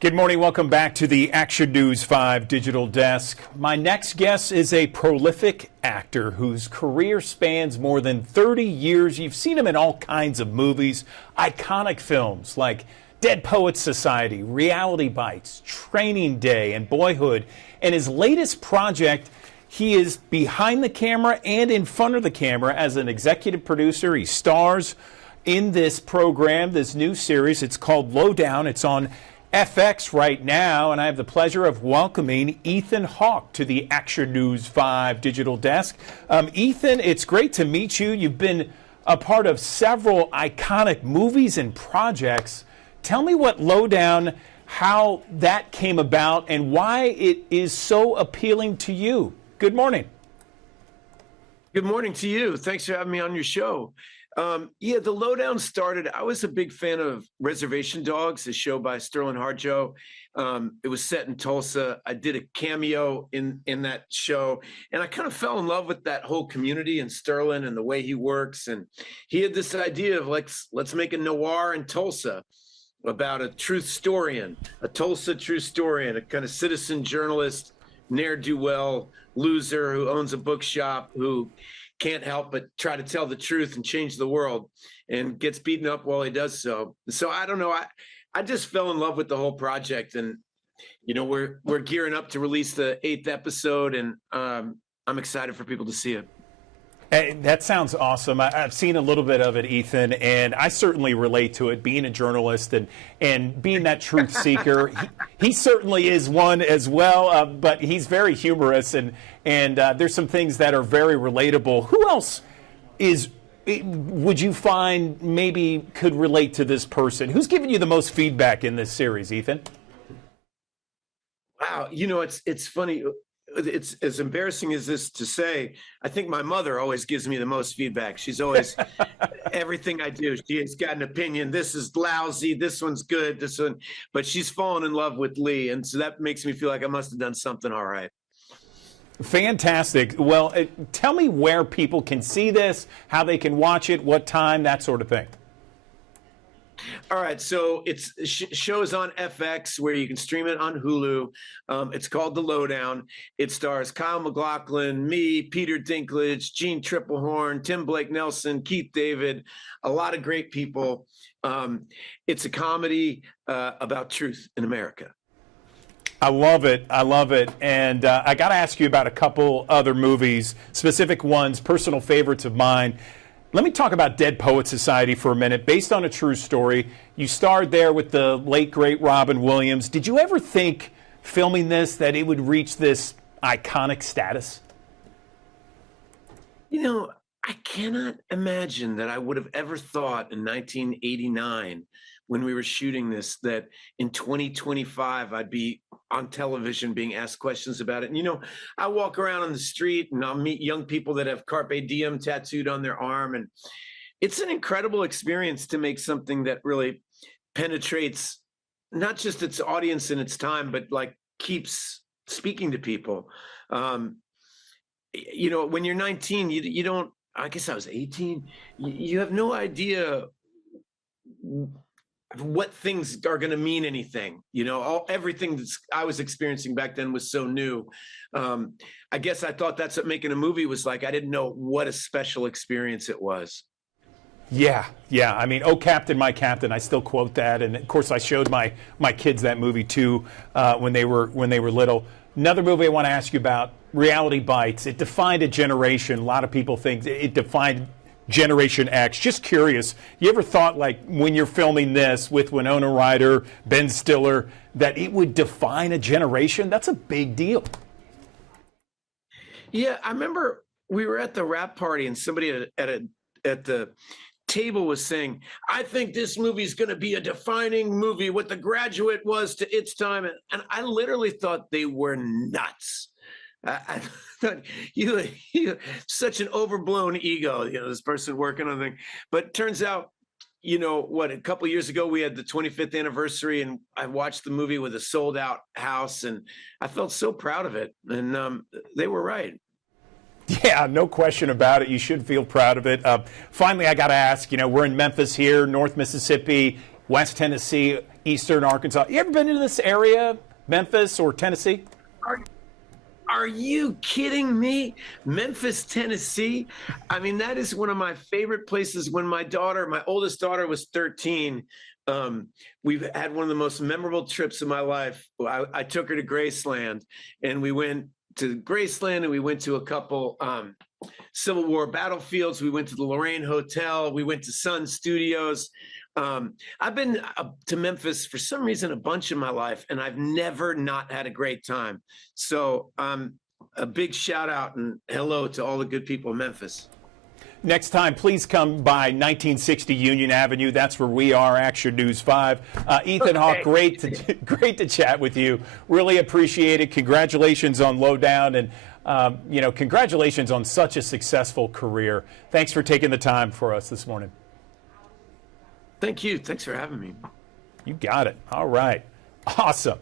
Good morning. Welcome back to the Action News 5 Digital Desk. My next guest is a prolific actor whose career spans more than 30 years. You've seen him in all kinds of movies, iconic films like Dead Poets Society, Reality Bites, Training Day, and Boyhood. And his latest project, he is behind the camera and in front of the camera as an executive producer. He stars in this program, this new series. It's called Lowdown. It's on FX right now, and I have the pleasure of welcoming Ethan Hawke to the Action News 5 Digital Desk. Ethan, it's great to meet you. You've been a part of several iconic movies and projects. Tell me what Lowdown, how that came about, and why it is so appealing to you. Good morning. Good morning to you. Thanks for having me on your show. The Lowdown started, I was a big fan of Reservation Dogs, a show by Sterling Harjo. It was set in Tulsa. I did a cameo in that show, and I kind of fell in love with that whole community and Sterling and the way he works. And he had this idea of let's make a noir in Tulsa about a truth historian, a Tulsa true historian, a kind of citizen journalist, ne'er-do-well loser who owns a bookshop, who can't help but try to tell the truth and change the world, and gets beaten up while he does so. So I don't know. I just fell in love with the whole project, and we're gearing up to release the 8th episode, and I'm excited for people to see it. Hey, that sounds awesome. I've seen a little bit of it, Ethan, and I certainly relate to it, being a journalist and being that truth seeker. He certainly is one as well, but he's very humorous, and there's some things that are very relatable. Who else would you find maybe could relate to this person? Who's giving you the most feedback in this series, Ethan? Wow, it's funny. It's as embarrassing as this to say. I think my mother always gives me the most feedback. She's always everything I do. She has got an opinion. This is lousy. This one's good. This one, but she's fallen in love with Lee, and so that makes me feel like I must have done something all right. Fantastic. Well, tell me where people can see this, how they can watch it, what time, that sort of thing. All right, so it's shows on FX where you can stream it on Hulu. It's called The Lowdown. It stars Kyle MacLachlan, me, Peter Dinklage, Gene Triplehorn, Tim Blake Nelson, Keith David, a lot of great people. It's a comedy about truth in America. I love it. I love it. And I got to ask you about a couple other movies, specific ones, personal favorites of mine. Let me talk about Dead Poets Society for a minute. Based on a true story, you starred there with the late, great Robin Williams. Did you ever think, filming this, that it would reach this iconic status? I cannot imagine that I would have ever thought in 1989, when we were shooting this, that in 2025 I'd be on television being asked questions about it. And I walk around on the street and I'll meet young people that have Carpe Diem tattooed on their arm, and it's an incredible experience to make something that really penetrates not just its audience and its time, but keeps speaking to people. When you're 19, you don't, I guess I was 18, you have no idea what things are going to mean anything. Everything that I was experiencing back then was so new. I guess I thought that's what making a movie was like. I didn't know what a special experience it was. Yeah. I mean, "Oh, Captain, my Captain," I still quote that, and of course I showed my kids that movie too when they were little. Another movie I want to ask you about, Reality Bites. It defined a generation. A lot of people think it defined Generation X. Just curious, you ever thought, when you're filming this with Winona Ryder, Ben Stiller, that it would define a generation? That's a big deal. Yeah, I remember we were at the wrap party and somebody at the table was saying, "I think this movie is going to be a defining movie, what The Graduate was to its time." And I literally thought they were nuts. I thought you such an overblown ego, this person working on the thing. But turns out, a couple of years ago we had the 25th anniversary, and I watched the movie with a sold out house, and I felt so proud of it. And they were right. Yeah, no question about it. You should feel proud of it. Finally, I got to ask, we're in Memphis here, North Mississippi, West Tennessee. eastern Arkansas. You ever been to this area, Memphis or Tennessee? Are you kidding me? Memphis, Tennessee. I mean, that is one of my favorite places. When my oldest daughter was 13, we've had one of the most memorable trips of my life. I took her to Graceland, and we went to Graceland, and we went to a couple Civil War battlefields. We went to the Lorraine Hotel. We went to Sun Studios. I've been to Memphis for some reason a bunch in my life, and I've never not had a great time. So a big shout out and hello to all the good people in Memphis. Next time, please come by 1960 Union Avenue. That's where we are, Action News 5. Ethan Hawke, great to chat with you. Really appreciate it. Congratulations on Lowdown, and congratulations on such a successful career. Thanks for taking the time for us this morning. Thank you. Thanks for having me. You got it. All right. Awesome.